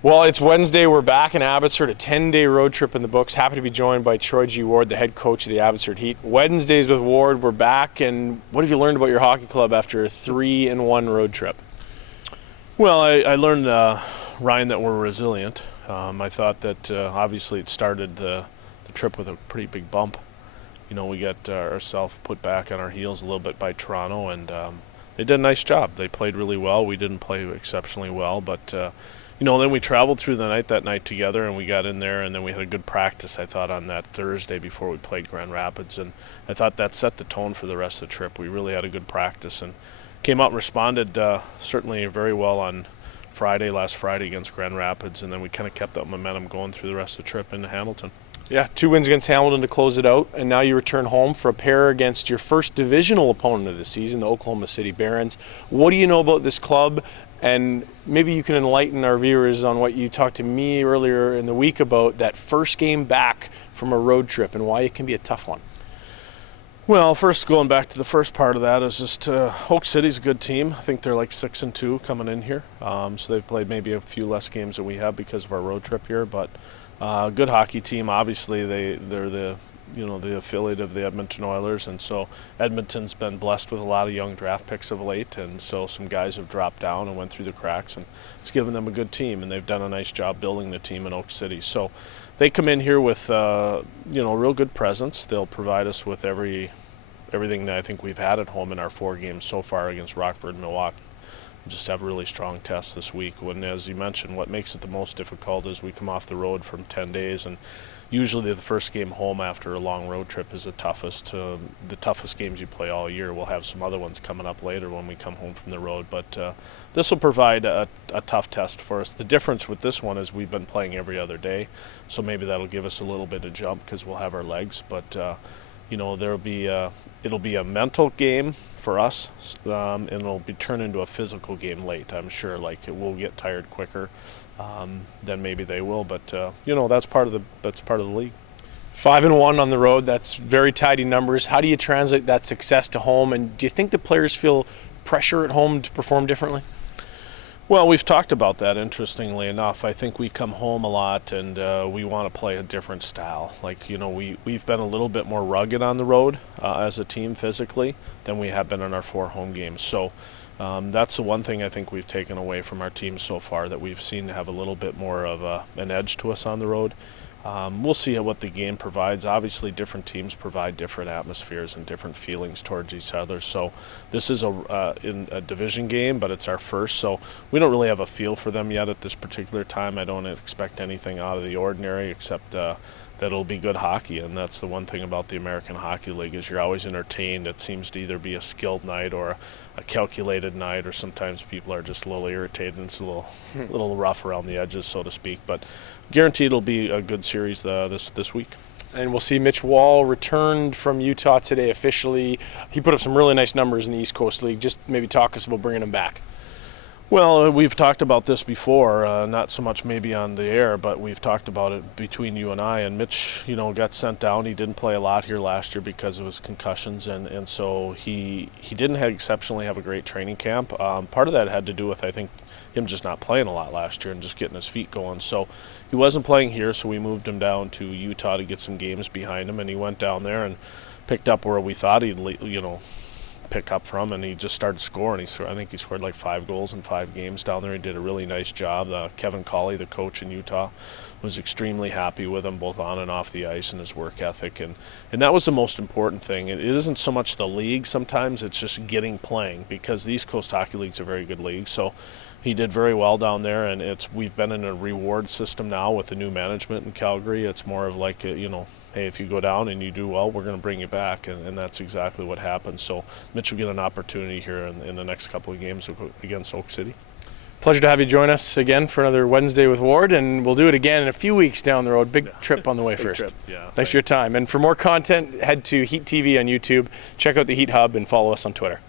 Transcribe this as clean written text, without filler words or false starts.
Well, it's Wednesday. We're back in Abbotsford, a 10-day road trip in the books. Happy to be joined by Troy G. Ward, the head coach of the Abbotsford Heat. Wednesdays with Ward, we're back. And what have you learned about your hockey club after a 3-1 road trip? Well, I learned, Ryan, that we're resilient. I thought that obviously it started the trip with a pretty big bump. You know, we got ourselves put back on our heels a little bit by Toronto, and they did a nice job. They played really well. We didn't play exceptionally well, but you know, then we traveled through the night that night together, and we got in there, and then we had a good practice, I thought, on that Thursday before we played Grand Rapids, and I thought that set the tone for the rest of the trip. We really had a good practice and came out and responded certainly very well on last Friday against Grand Rapids, and then we kind of kept that momentum going through the rest of the trip into Hamilton. Yeah, 2 wins against Hamilton to close it out, and now you return home for a pair against your first divisional opponent of the season, the Oklahoma City Barons. What do you know about this club? And maybe you can enlighten our viewers on what you talked to me earlier in the week about that first game back from a road trip and why it can be a tough one. Well, first, going back to the first part of that is just Oak City's a good team. I think they're like 6-2 coming in here. So they've played maybe a few less games than we have because of our road trip here, but good hockey team. Obviously, they're the affiliate of the Edmonton Oilers, and so Edmonton's been blessed with a lot of young draft picks of late, and so some guys have dropped down and went through the cracks, and it's given them a good team, and they've done a nice job building the team in Oak City. So they come in here with real good presence. They'll provide us with everything that I think we've had at home in our 4 games so far against Rockford and Milwaukee. Just have a really strong test this week. When, as you mentioned, what makes it the most difficult is we come off the road from 10 days, and usually the first game home after a long road trip is the toughest games you play all year. We'll have some other ones coming up later when we come home from the road, but this will provide a tough test for us. The difference with this one is we've been playing every other day, so maybe that'll give us a little bit of jump because we'll have our legs, but it'll be a mental game for us, and it'll be turned into a physical game late. I'm sure, like, it will get tired quicker than maybe they will, but that's part of the league. 5-1 on the road. That's very tidy numbers. How do you translate that success to home? And do you think the players feel pressure at home to perform differently? Well, we've talked about that, interestingly enough. I think we come home a lot and we want to play a different style. Like, we've been a little bit more rugged on the road as a team physically than we have been in our 4 home games. So that's the one thing I think we've taken away from our team so far, that we've seen to have a little bit more of an edge to us on the road. We'll see what the game provides. Obviously, different teams provide different atmospheres and different feelings towards each other. So this is in a division game, but it's our first. So we don't really have a feel for them yet at this particular time. I don't expect anything out of the ordinary, except that it'll be good hockey. And that's the one thing about the American Hockey League, is you're always entertained. It seems to either be a skilled night or a calculated night, or sometimes people are just a little irritated and it's a little rough around the edges, so to speak. But guaranteed it'll be a good series this week. And we'll see Mitch Wall returned from Utah today officially. He put up some really nice numbers in the East Coast League. Just maybe talk us about bringing him back. Well, we've talked about this before, not so much maybe on the air, but we've talked about it between you and I. And Mitch, got sent down. He didn't play a lot here last year because of his concussions, and so he didn't exceptionally have a great training camp. Part of that had to do with, I think, him just not playing a lot last year and just getting his feet going. So he wasn't playing here, so we moved him down to Utah to get some games behind him, and he went down there and picked up where we thought he'd, pick up from, and he just started scoring. I think he scored like 5 goals in 5 games down there. He did a really nice job. Kevin Cawley, the coach in Utah, was extremely happy with him both on and off the ice and his work ethic, and that was the most important thing. It isn't so much the league sometimes, it's just getting playing, because the East Coast Hockey League's a very good league. So he did very well down there, and we've been in a reward system now with the new management in Calgary. It's more of like hey, if you go down and you do well, we're going to bring you back, and that's exactly what happened. So Mitch will get an opportunity here in the next couple of games against Oak City. Pleasure to have you join us again for another Wednesday with Ward, and we'll do it again in a few weeks down the road. Big trip on the way first. Trip, yeah. Thanks for your time. And for more content, head to HeatTV on YouTube, check out the Heat Hub, and follow us on Twitter.